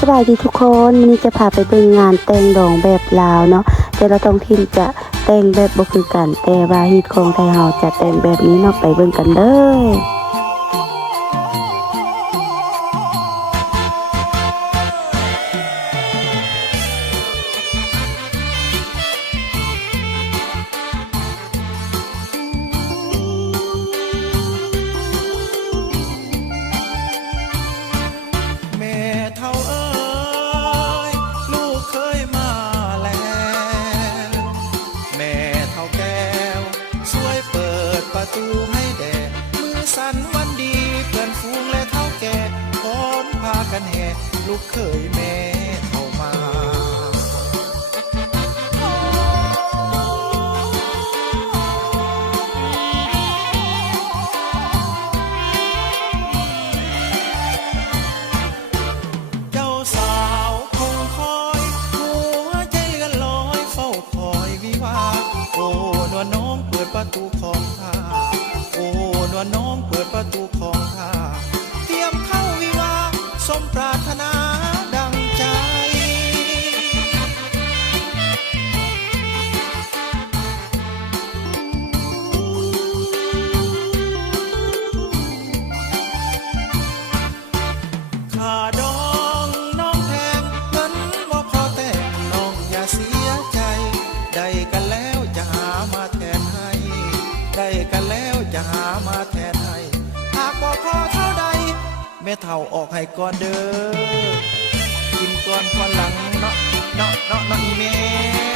สบายดีทุกคนวันนี้จะพาไปเบิ่งงานแต่งดองแบบลาวเนาะแต่ละท้องถิ่นจะแต่งแบบบ่คือกันแต่ว่าฮิตของไทยเฮาจะแต่งแบบนี้เนาะไปเบิ่งกันเด้อประตูให้แด่มือสั่นวันดีเพื่อนฟูงและเท่าแก่พร้อมพากันแห่ลูกเขยแม่เข้ามาเจ้าสาวคงคอยหัวใจเลื่อนลอยเฝ้าคอยวิวาโอ้นวลน้องเปิดประตูของข้าโอ้นวลน้องเปิดประตูของข้าเตรียมเข้าวิวาสมปรารถนาดังใจข้าดองน้องแพงเงินบ่พอแต่น้องอย่าเสียใจได้กันแล้วจะหามาแทนให้ได้กันแล้วจะหามาแทนให้หากบ่พอเท่าใดแม่เฒ่าออกให้ก่อนเด้อกินก่อนหลังเนาะอีแม่